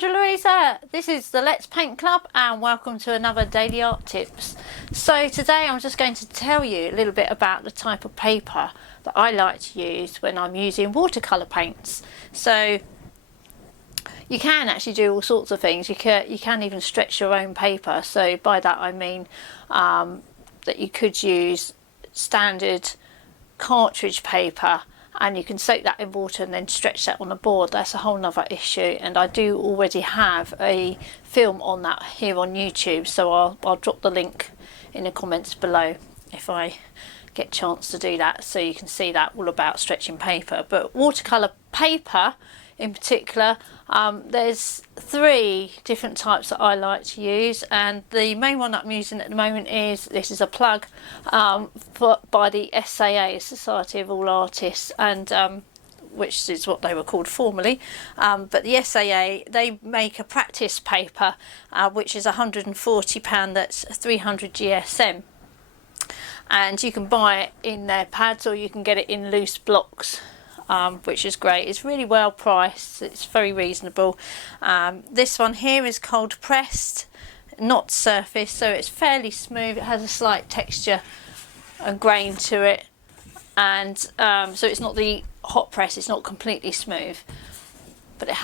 Sandra Louisa. This is the Let's Paint Club and welcome to another Daily Art Tips. So today I'm just going to tell you a little bit about the type of paper that I like to use when I'm using watercolour paints. So you can actually do all sorts of things. You can even stretch your own paper. So by that I mean that you could use standard cartridge paper and you can soak that in water and then stretch that on a board. That's a whole nother issue, and I do already have a film on that here on YouTube, so I'll drop the link in the comments below if I get a chance to do that, so you can see that all about stretching paper. But watercolour paper in particular, there's 3 different types that I like to use, and the main one that I'm using at the moment is, this is a plug by the SAA, Society of All Artists, and which is what they were called formerly, but the SAA, they make a practice paper which is £140, that's 300 GSM, and you can buy it in their pads or you can get it in loose blocks. Which is great. It's really well priced, it's very reasonable. This one here is cold pressed, not surface, so it's fairly smooth. It has a slight texture and grain to it, and so it's not the hot press, it's not completely smooth, but it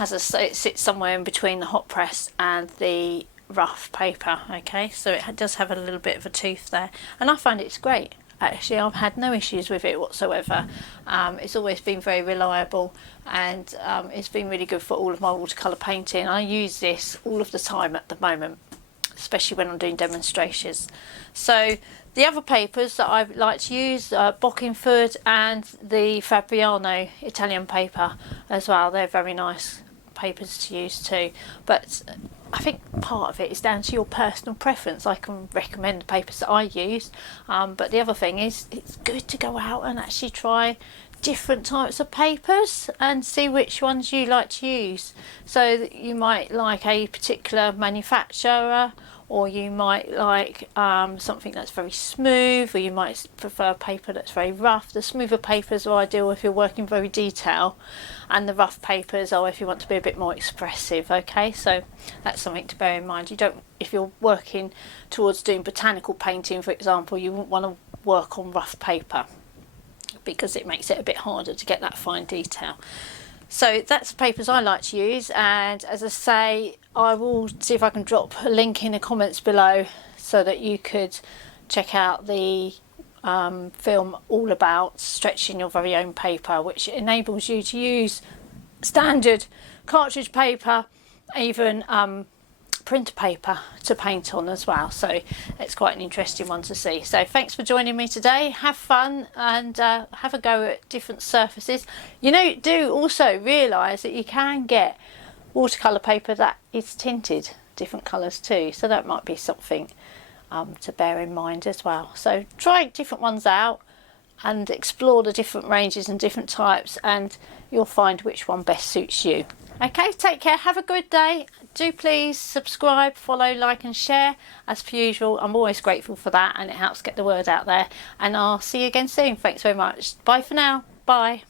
sits somewhere in between the hot press and the rough paper. Okay, so it does have a little bit of a tooth there, and I find it's great. Actually, I've had no issues with it whatsoever. It's always been very reliable, and it's been really good for all of my watercolour painting. I use this all of the time at the moment, especially when I'm doing demonstrations. So the other papers that I like to use are Bockingford and the Fabriano Italian paper as well. They're very nice papers to use too, but I think part of it is down to your personal preference. I can recommend the papers that I use, but the other thing is it's good to go out and actually try different types of papers and see which ones you like to use. So you might like a particular manufacturer, or you might like something that's very smooth, or you might prefer paper that's very rough. The smoother papers are ideal if you're working very detail, and the rough papers are if you want to be a bit more expressive. Okay, so that's something to bear in mind. You don't, if you're working towards doing botanical painting, for example, you wouldn't want to work on rough paper because it makes it a bit harder to get that fine detail. So that's the papers I like to use, and as I say, I will see if I can drop a link in the comments below so that you could check out the film all about stretching your very own paper, which enables you to use standard cartridge paper, even printer paper to paint on as well. So it's quite an interesting one to see. So thanks for joining me today. Have fun and have a go at different surfaces. You know, do also realise that you can get watercolour paper that is tinted different colours too, so that might be something to bear in mind as well. So try different ones out and explore the different ranges and different types, and you'll find which one best suits you. Okay, take care, have a good day. Do please subscribe, follow, like and share. As per usual, I'm always grateful for that, and it helps get the word out there. And I'll see you again soon. Thanks very much. Bye for now. Bye.